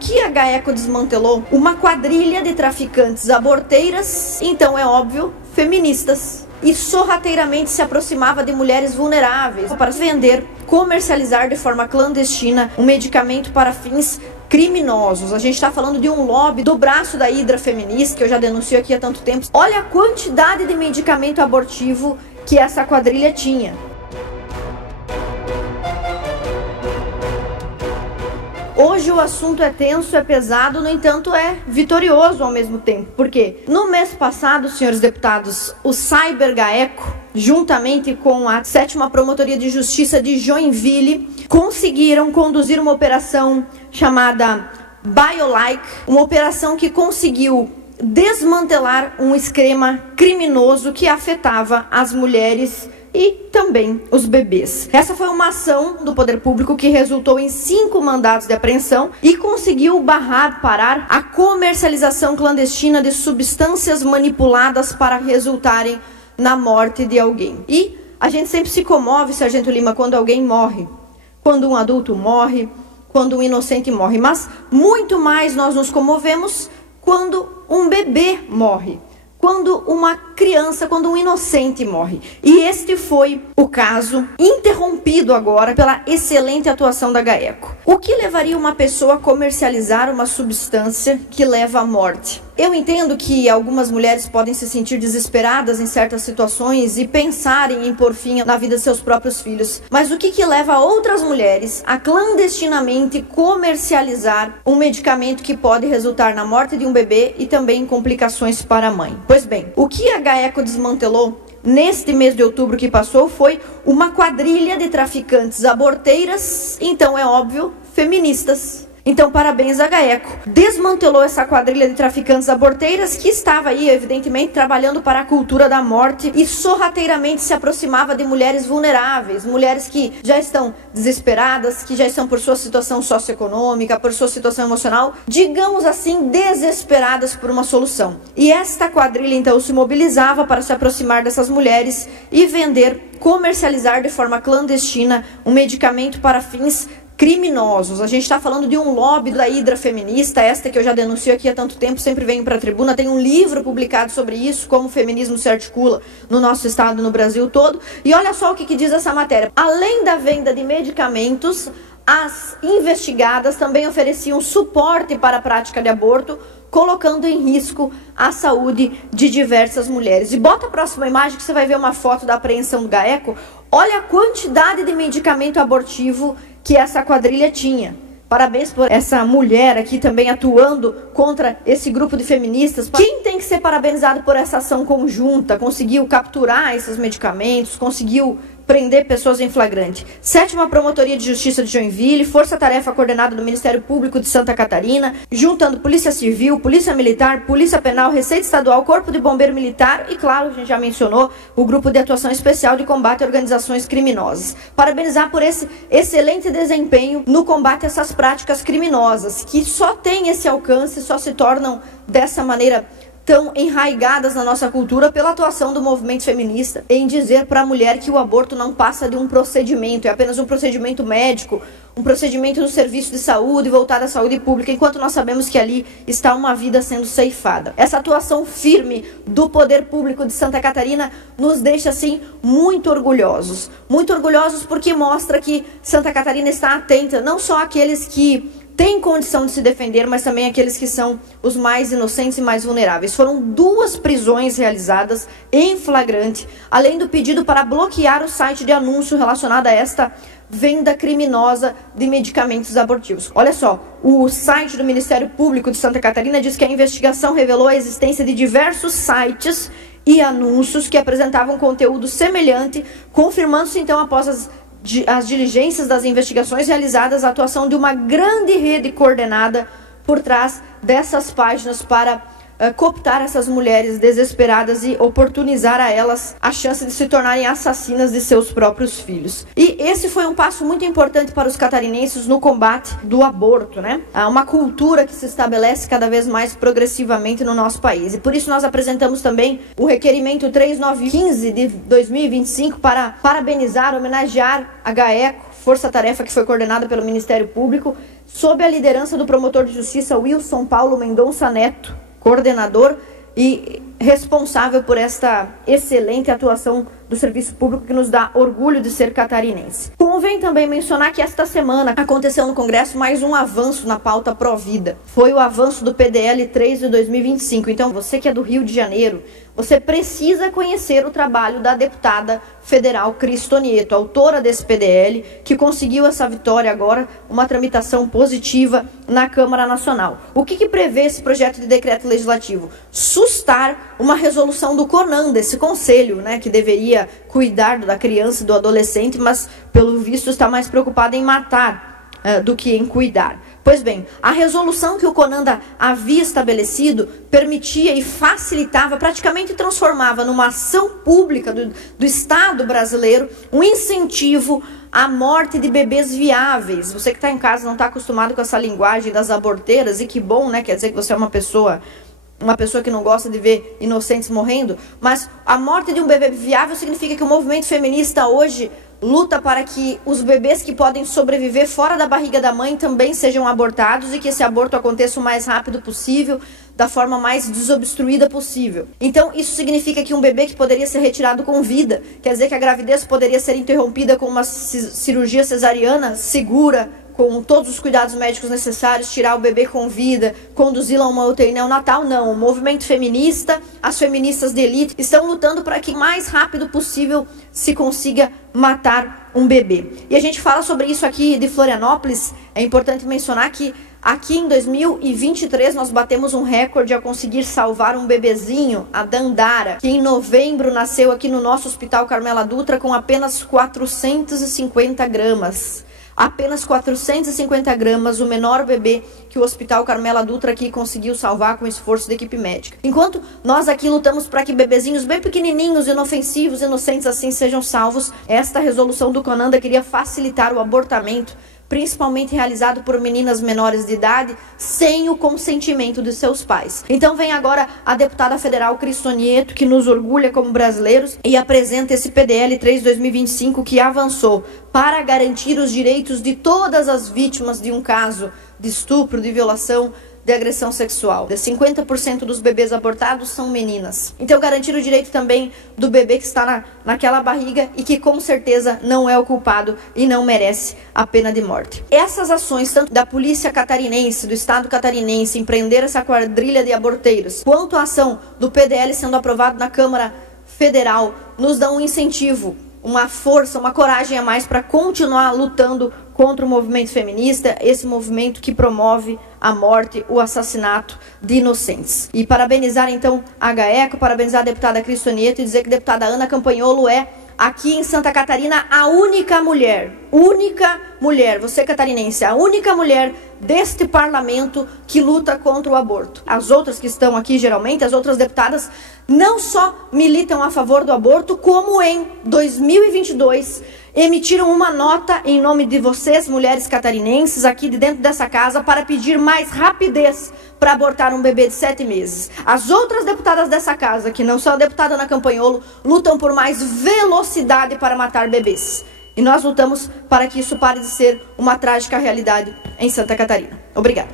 que a GAECO desmantelou? Uma quadrilha de traficantes aborteiras, então é óbvio, feministas. E sorrateiramente se aproximava de mulheres vulneráveis para vender, comercializar de forma clandestina um medicamento para fins criminosos. A gente está falando de um lobby do braço da Hidra Feminista, que eu já denuncio aqui há tanto tempo. Olha a quantidade de medicamento abortivo que essa quadrilha tinha. Hoje o assunto é tenso, é pesado, no entanto é vitorioso ao mesmo tempo. Por quê? No mês passado, senhores deputados, o Cyber GAECO, juntamente com a 7ª Promotoria de Justiça de Joinville, conseguiram conduzir uma operação chamada BioLike, uma operação que conseguiu desmantelar um esquema criminoso que afetava as mulheres e também os bebês. Essa foi uma ação do poder público que resultou em 5 mandados de apreensão e conseguiu parar a comercialização clandestina de substâncias manipuladas para resultarem na morte de alguém. E a gente sempre se comove, Sargento Lima, quando alguém morre, quando um adulto morre, quando um inocente morre, mas muito mais nós nos comovemos quando um bebê morre, quando uma criança, quando um inocente morre. E este foi o caso interrompido agora pela excelente atuação da GAECO. O que levaria uma pessoa a comercializar uma substância que leva à morte? Eu entendo que algumas mulheres podem se sentir desesperadas em certas situações e pensarem em pôr fim na vida de seus próprios filhos. Mas o que leva outras mulheres a clandestinamente comercializar um medicamento que pode resultar na morte de um bebê e também em complicações para a mãe? Pois bem, o que a GAECO desmantelou neste mês de outubro que passou foi uma quadrilha de traficantes aborteiras, então é óbvio, feministas. Então, parabéns à GAECO. Desmantelou essa quadrilha de traficantes aborteiras que estava aí, evidentemente, trabalhando para a cultura da morte e sorrateiramente se aproximava de mulheres vulneráveis, mulheres que já estão desesperadas, que já estão por sua situação socioeconômica, por sua situação emocional, digamos assim, desesperadas por uma solução. E esta quadrilha, então, se mobilizava para se aproximar dessas mulheres e vender, comercializar de forma clandestina um medicamento para fins criminosos. A gente está falando de um lobby da Hidra Feminista, esta que eu já denuncio aqui há tanto tempo, sempre venho para a tribuna, tem um livro publicado sobre isso, como o feminismo se articula no nosso estado, no Brasil todo, e olha só o que diz essa matéria. Além da venda de medicamentos, as investigadas também ofereciam suporte para a prática de aborto, colocando em risco a saúde de diversas mulheres. E bota a próxima imagem que você vai ver uma foto da apreensão do GAECO. Olha a quantidade de medicamento abortivo que essa quadrilha tinha. Parabéns por essa mulher aqui também atuando contra esse grupo de feministas. Quem tem que ser parabenizado por essa ação conjunta? Conseguiu capturar esses medicamentos, conseguiu prender pessoas em flagrante. 7ª Promotoria de Justiça de Joinville, Força-Tarefa coordenada do Ministério Público de Santa Catarina, juntando Polícia Civil, Polícia Militar, Polícia Penal, Receita Estadual, Corpo de Bombeiro Militar e, claro, a gente já mencionou, o Grupo de Atuação Especial de Combate a Organizações Criminosas. Parabenizar por esse excelente desempenho no combate a essas práticas criminosas, que só têm esse alcance, só se tornam dessa maneira tão enraigadas na nossa cultura pela atuação do movimento feminista em dizer para a mulher que o aborto não passa de um procedimento, é apenas um procedimento médico, um procedimento no serviço de saúde voltado à saúde pública, enquanto nós sabemos que ali está uma vida sendo ceifada. Essa atuação firme do poder público de Santa Catarina nos deixa, assim, muito orgulhosos porque mostra que Santa Catarina está atenta não só àqueles que têm condição de se defender, mas também aqueles que são os mais inocentes e mais vulneráveis. Foram 2 prisões realizadas em flagrante, além do pedido para bloquear o site de anúncio relacionado a esta venda criminosa de medicamentos abortivos. Olha só, o site do Ministério Público de Santa Catarina diz que a investigação revelou a existência de diversos sites e anúncios que apresentavam conteúdo semelhante, confirmando-se então após as diligências das investigações realizadas, a atuação de uma grande rede coordenada por trás dessas páginas para cooptar essas mulheres desesperadas e oportunizar a elas a chance de se tornarem assassinas de seus próprios filhos. E esse foi um passo muito importante para os catarinenses no combate do aborto, né? Há uma cultura que se estabelece cada vez mais progressivamente no nosso país. E por isso nós apresentamos também o requerimento 3915 de 2025 para parabenizar, homenagear a GAECO, Força-Tarefa que foi coordenada pelo Ministério Público, sob a liderança do promotor de justiça Wilson Paulo Mendonça Neto, coordenador e responsável por esta excelente atuação do serviço público que nos dá orgulho de ser catarinense. Convém também mencionar que esta semana aconteceu no Congresso mais um avanço na pauta Provida. Foi o avanço do PDL 3 de 2025. Então, você que é do Rio de Janeiro, você precisa conhecer o trabalho da deputada federal Cris Tonieto, autora desse PDL, que conseguiu essa vitória agora, uma tramitação positiva na Câmara Nacional. O que prevê esse projeto de decreto legislativo? Sustar uma resolução do CONAN, desse conselho, né, que deveria cuidar da criança e do adolescente, mas pelo visto está mais preocupado em matar do que em cuidar. Pois bem, a resolução que o CONAN havia estabelecido permitia e facilitava, praticamente transformava numa ação pública do Estado brasileiro um incentivo à morte de bebês viáveis. Você que está em casa não está acostumado com essa linguagem das aborteiras, e que bom, né? Quer dizer que você é uma pessoa que não gosta de ver inocentes morrendo, mas a morte de um bebê viável significa que o movimento feminista hoje luta para que os bebês que podem sobreviver fora da barriga da mãe também sejam abortados e que esse aborto aconteça o mais rápido possível, da forma mais desobstruída possível. Então, isso significa que um bebê que poderia ser retirado com vida, quer dizer que a gravidez poderia ser interrompida com uma cirurgia cesariana segura, com todos os cuidados médicos necessários, tirar o bebê com vida, conduzi-lo a uma UTI neonatal. Não, o movimento feminista, as feministas de elite estão lutando para que o mais rápido possível se consiga matar um bebê. E a gente fala sobre isso aqui de Florianópolis. É importante mencionar que aqui em 2023 nós batemos um recorde a conseguir salvar um bebezinho, a Dandara, que em novembro nasceu aqui no nosso Hospital Carmela Dutra com apenas 450 gramas. Apenas 450 gramas, o menor bebê que o Hospital Carmela Dutra aqui conseguiu salvar com o esforço da equipe médica. Enquanto nós aqui lutamos para que bebezinhos bem pequenininhos, inofensivos, inocentes assim sejam salvos, esta resolução do CONAN queria facilitar o abortamento, principalmente realizado por meninas menores de idade, sem o consentimento de seus pais. Então vem agora a deputada federal Cris Tonieto, que nos orgulha como brasileiros, e apresenta esse PDL 3 de 2025, que avançou para garantir os direitos de todas as vítimas de um caso de estupro, de violação, de agressão sexual. 50% dos bebês abortados são meninas. Então garantir o direito também do bebê que está naquela barriga e que com certeza não é o culpado e não merece a pena de morte. Essas ações, tanto da polícia catarinense, do Estado catarinense, em prender essa quadrilha de aborteiros, quanto a ação do PDL sendo aprovado na Câmara Federal, nos dão um incentivo, uma força, uma coragem a mais para continuar lutando contra o movimento feminista, esse movimento que promove a morte, o assassinato de inocentes. E parabenizar então a GAECO, parabenizar a deputada Cris Tonieto e dizer que a deputada Ana Campanholo é, aqui em Santa Catarina, a única mulher, você catarinense, a única mulher deste parlamento que luta contra o aborto. As outras que estão aqui, geralmente, as outras deputadas, não só militam a favor do aborto, como em 2022 emitiram uma nota em nome de vocês, mulheres catarinenses, aqui de dentro dessa casa, para pedir mais rapidez para abortar um bebê de 7 meses. As outras deputadas dessa casa, que não são a deputada Ana Campanholo, lutam por mais velocidade para matar bebês. E nós lutamos para que isso pare de ser uma trágica realidade em Santa Catarina. Obrigada.